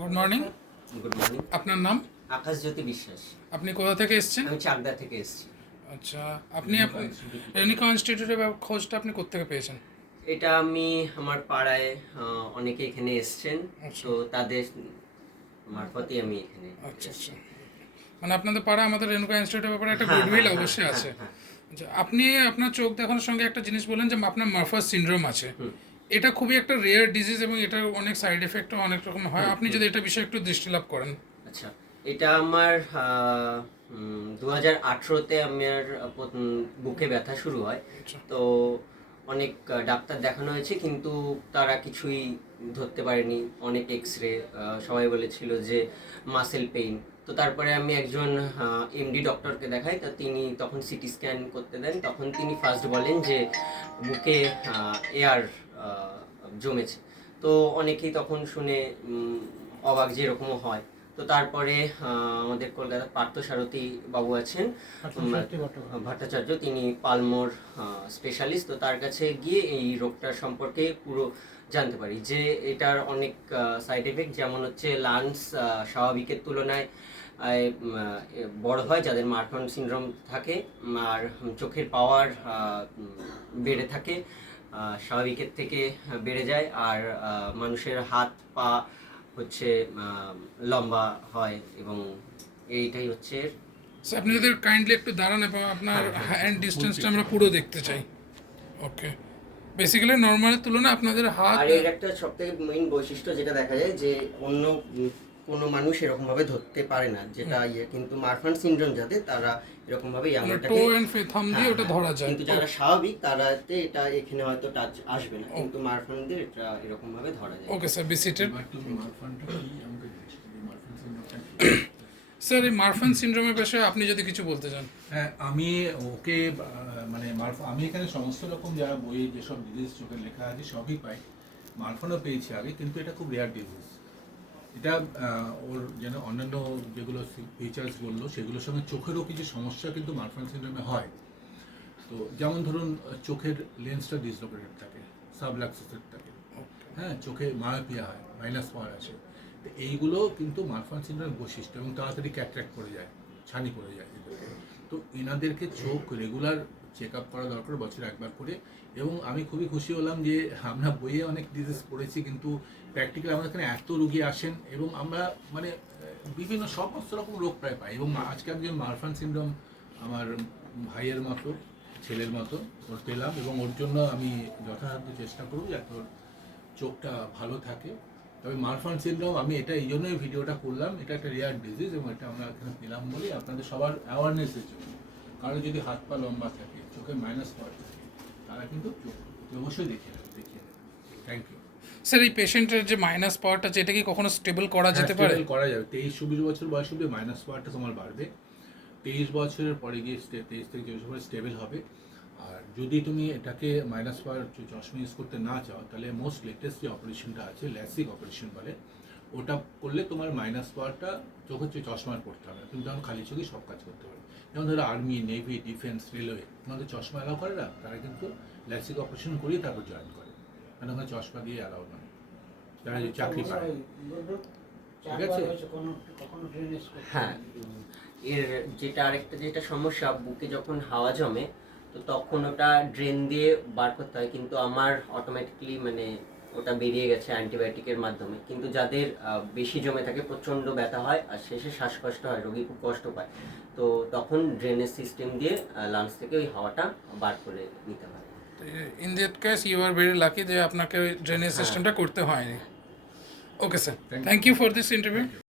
Good morning. Good morning. আপনার নাম? আকাশজ্যোতি বিশ্বাস। আপনি কোথা থেকে এসেছেন? আমি চাকদা থেকে এসেছি। আচ্ছা, আপনি রেনিকা ইনস্টিটিউটের খোঁজটা আপনি কোত্থেকে পেয়েছেন? এটা আমি আমার পাড়ায় অনেকে এখানে এসছেন, আচ্ছা। তো তাদের মারফতই আমি এখানে আচ্ছা এসেছি। আচ্ছা, মানে আপনাদের পাড়ায় আমাদের রেনুকা ইনস্টিটিউটের ব্যাপারে একটা হ্যাঁ, গুডউইল হ্যাঁ, অবশ্যই হ্যাঁ, আছে। হ্যাঁ। আচ্ছা, আপনি আপনার চোখ দেখানোর সঙ্গে একটা জিনিস বললেন যে আপনার মারফাস সিনড্রোম আছে। হুম, এটা খুবই একটা রেয়ার ডিজিজ এবং এটার অনেক সাইড এফেক্টও অনেক রকম হয়। হুম, আপনি হুম। যদি এটা বিষয়ে একটু দৃষ্টি লাভ করেন। আচ্ছা, এটা আমার 2018-তে আমার বুকে ব্যথা শুরু হয়। আচ্ছা। তো অনেক ডাক্তার দেখানো হয়েছে, কিন্তু তারা কিছুই ধরতে পারেনি। অনেক এক্স-রে, সবাই বলেছিল যে মাসেল পেইন। তো তারপরে আমি একজন এমডি ডক্টরকে দেখাই, তো তিনি তখন সিটি স্ক্যান করতে দেন। তখন তিনি ফার্স্ট বলেন যে বুকে এয়ার জমেছে। তো অনেকেই তখন শুনে অবাক, যে এরকমও হয়। তো তারপরে আমাদের কলকাতার পার্থসারথী বাবু আছেন, ভট্টাচার্য, তিনি পালমোর স্পেশালিস্ট। তো তার কাছে গিয়ে এই রোগটার সম্পর্কে পুরো জানতে পারি যে এটার অনেক সাইড এফেক্ট, যেমন হচ্ছে লাংস স্বাভাবিকের তুলনায় বড় হয় যাদের মারফান সিনড্রোম থাকে, আর চোখের পাওয়ার বেড়ে থাকে, স্বাভাবিকের থেকে বেড়ে যায়, আর মানুষের হাত পা হচ্ছে লম্বা হয়, এবং এইটাই হচ্ছে স্যার, আপনি যদি কাইন্ডলি একটু দাঁড়ান এবং আপনার হ্যান্ড ডিস্টেন্সটা আমরা পুরো দেখতে চাই। ওকে, বেসিক্যালি নর্মালের তুলনায় আপনাদের হাত। আর এর একটা সবথেকে মেইন বৈশিষ্ট্য যেটা দেখা যায় যে অন্য কোনো মানুষ এরকম ভাবে ধরতে পারে না, যেটা কিন্তু মারফান সিনড্রোম যাদের, তারা এরকম ভাবে টো এন্ড থাম দিয়ে ওটা ধরা যায়, কিন্তু যারা স্বাভাবিক তারাতে এটা এখানে হয়তো টাচ আসবে না, কিন্তু মারফানদের এটা এরকম ভাবে ধরা যায়। Okay sir, be seated. Sir, এই মারফান সিনড্রোমের বিষয়ে আপনি যদি কিছু বলতে চান। হ্যাঁ, আমি ওকে মানে আমি এখানে সমস্ত রকম যারা বই যেসব ডিজিজ চোখের লেখা আছে সবই পাই। মারফানও পেয়েছি আগে, কিন্তু এটা খুব রেয়ার ডিজিজ। এটা ওর যেন অন্যান্য যেগুলো ফিচার্স বললো সেগুলোর সঙ্গে চোখেরও কিছু সমস্যা কিন্তু মারফান সিনড্রোমে হয়। তো যেমন ধরুন, চোখের লেন্সটা ডিসলোকেটেড থাকে, সাবলাক্সেসেড থাকে, হ্যাঁ, চোখে মায়োপিয়া হয়, মাইনাস পাওয়ার আসে। তো এইগুলো কিন্তু মারফান সিনড্রোমের বৈশিষ্ট্য, এবং তাড়াতাড়ি ক্যাটরাক্ট পড়ে যায়, ছানি পড়ে যায় এদেরকে। তো এনাদেরকে চোখ রেগুলার চেক আপ করা দরকার, বছরে একবার করে। এবং আমি খুবই খুশি হলাম যে আমরা বইয়ে অনেক ডিজিজ পড়েছি, কিন্তু প্র্যাকটিক্যালি আমাদের এখানে এত রুগী আসেন, এবং আমরা মানে বিভিন্ন সমস্ত রকম রোগ প্রায় পাই। এবং আজকে একজন মারফান সিনড্রোম আমার ভাইয়ের মতো, ছেলের মতো ওর পেলাম, এবং ওর জন্য আমি যথাসাধ্য চেষ্টা করব যাতে ওর চোখটা ভালো থাকে। তবে মারফান সিনড্রোম, আমি এটা এই জন্যই ভিডিওটা করলাম, এটা একটা রেয়ার ডিজিজ, এবং এটা আমরা এখানে পেলাম বলি আপনাদের সবার অ্যাওয়ারনেসের জন্য। কারণ যদি হাত পা লম্বা থাকে, চোখে মাইনাস পাওয়ার থাকে, তারা কিন্তু চোখ অবশ্যই দেখিয়ে নেবে। থ্যাংক ইউ স্যার, এই পেশেন্টের যে মাইনাস পাওয়ারটা আছে, এটা কি কখনো স্টেবল করা যেতে পারে? করা যাবে। 23-24 বছর বয়স অব্দি মাইনাস পাওয়ারটা তোমার বাড়বে। 23 বছরের পরে গিয়ে 23 থেকে 24 পরে স্টেবল হবে। আর যদি তুমি এটাকে মাইনাস পাওয়ার চশমা ইউজ করতে না চাও, তাহলে মোস্ট লেটেস্ট যে অপারেশনটা আছে, ল্যাসিক অপারেশন বলে, ওটা করলে তোমার মাইনাস পাওয়ারটা চোখ হচ্ছে চশমার পড়তে হবে, তুমি তখন খালি চোখে সব কাজ করতে পারবে। যেমন ধরো আর্মি, নেভি, ডিফেন্স, রেলওয়ে, তোমাদের চশমা অ্যালাউ করে না, তারা কিন্তু ল্যাসিক অপারেশন করিয়ে তারপর জয়েন করে, কারণ ওখানে চশমা দিয়ে অ্যালাউ নয়, যারা যে চাকরি পায়। ঠিক আছে। হ্যাঁ, এর যেটা সমস্যা, বুকে যখন হাওয়া জমে, তো তখন ওটা ড্রেন দিয়ে বার করতে হয়, কিন্তু আমার অটোমেটিকলি মানে ওটা বেরিয়ে গেছে অ্যান্টিবায়োটিকের মাধ্যমে। কিন্তু যাদের বেশি জমে থাকে, প্রচণ্ড ব্যথা হয়, আর শেষে শ্বাসকষ্ট হয়, রোগী খুব কষ্ট পায়, তো তখন ড্রেনেজ সিস্টেম দিয়ে লাংস থেকে ওই হাওয়াটা বার করে নিতে হয়। In that case you are very lucky যে আপনাকে ওই ড্রেনেজ সিস্টেমটা করতে হয়নি। Okay sir, thank you for this interview.